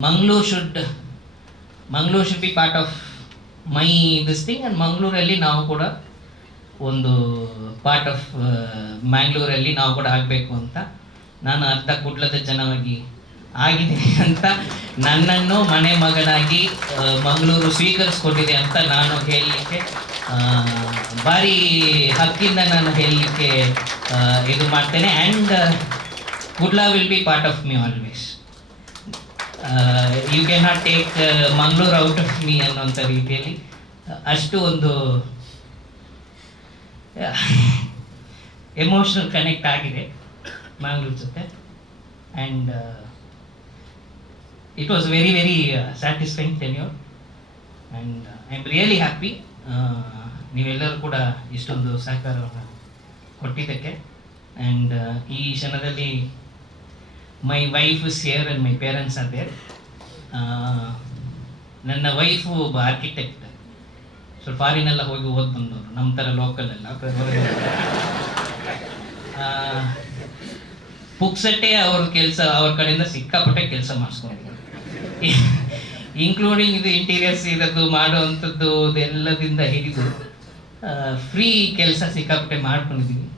Mangalore should be part of my this thing, and ಮಂಗಳೂರಲ್ಲಿ ನಾವು ಕೂಡ ಒಂದು ಪಾರ್ಟ್ ಆಫ್ ಮ್ಯಾಂಗ್ಳೂರಲ್ಲಿ ನಾವು ಕೂಡ ಆಗಬೇಕು ಅಂತ ನಾನು ಅರ್ಧ ಕುಡ್ಲದ ಜನವಾಗಿ ಆಗಿದ್ದೀನಿ ಅಂತ ನನ್ನನ್ನು ಮನೆ ಮಗನಾಗಿ ಮಂಗಳೂರು ಸ್ವೀಕರಿಸ್ಕೊಂಡಿದೆ ಅಂತ ನಾನು ಹೇಳಲಿಕ್ಕೆ ಭಾರಿ ಹಕ್ಕಿಂದ ನಾನು ಹೇಳಲಿಕ್ಕೆ ಇದು ಮಾಡ್ತೇನೆ. And Kudla will be part of me always. You can not take Mangaluru out of me ಅನ್ನೋಂಥ ರೀತಿಯಲ್ಲಿ ಅಷ್ಟು ಒಂದು ಎಮೋಷ್ನಲ್ ಕನೆಕ್ಟ್ ಆಗಿದೆ ಮಂಗಳೂರು ಜೊತೆ. And it was very very satisfying tenure and I am really happy ನೀವೆಲ್ಲರೂ ಕೂಡ ಇಷ್ಟೊಂದು ಸಹಕಾರವನ್ನು ಕೊಟ್ಟಿದ್ದಕ್ಕೆ. ಆ್ಯಂಡ್ ಈ ಕ್ಷಣದಲ್ಲಿ my wife is here and my parents are there. ನನ್ನ ವೈಫು ಒಬ್ಬ ಆರ್ಕಿಟೆಕ್ಟ್, ಸ್ವಲ್ಪ ಫಾರಿನೆಲ್ಲ ಹೋಗಿ ಓದಿ ಬಂದವರು, ನಮ್ಮ ಥರ ಲೋಕಲ್ ಎಲ್ಲ ಪುಕ್ಸಟ್ಟೆ ಅವ್ರ ಕೆಲಸ ಅವ್ರ ಕಡೆಯಿಂದ ಸಿಕ್ಕಾಪಟ್ಟೆ ಕೆಲಸ ಮಾಡಿಸ್ಕೊಂಡಿದ್ದಾರೆ, ಇನ್ಕ್ಲೂಡಿಂಗ್ ಇದು ಇಂಟೀರಿಯರ್ಸ್ ಇರೋದು ಮಾಡುವಂಥದ್ದು ಇದೆಲ್ಲದಿಂದ ಹಿಡಿದು ಫ್ರೀ ಕೆಲಸ ಸಿಕ್ಕಾಪಟ್ಟೆ ಮಾಡ್ಕೊಂಡಿದ್ದೀವಿ.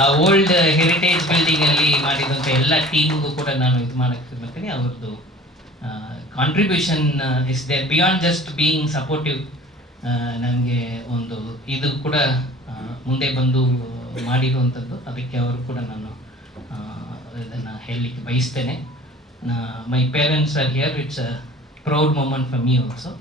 ಆ ಓಲ್ಡ್ ಹೆರಿಟೇಜ್ ಬಿಲ್ಡಿಂಗಲ್ಲಿ ಮಾಡಿದಂಥ ಎಲ್ಲ ಟೀಮ್ಗೂ ಕೂಡ ನಾನು ಇದು ಮಾಡೋಕ್ಕೆ ಬರ್ತೀನಿ. ಅವ್ರದ್ದು contribution is there beyond just being supportive. ನನಗೆ ಒಂದು ಇದು ಕೂಡ ಮುಂದೆ ಬಂದು ಮಾಡಿರುವಂಥದ್ದು, ಅದಕ್ಕೆ ಅವರು ಕೂಡ ನಾನು ಇದನ್ನು ಹೇಳಲಿಕ್ಕೆ ಬಯಸ್ತೇನೆ. My parents are here, it's a proud moment for me also.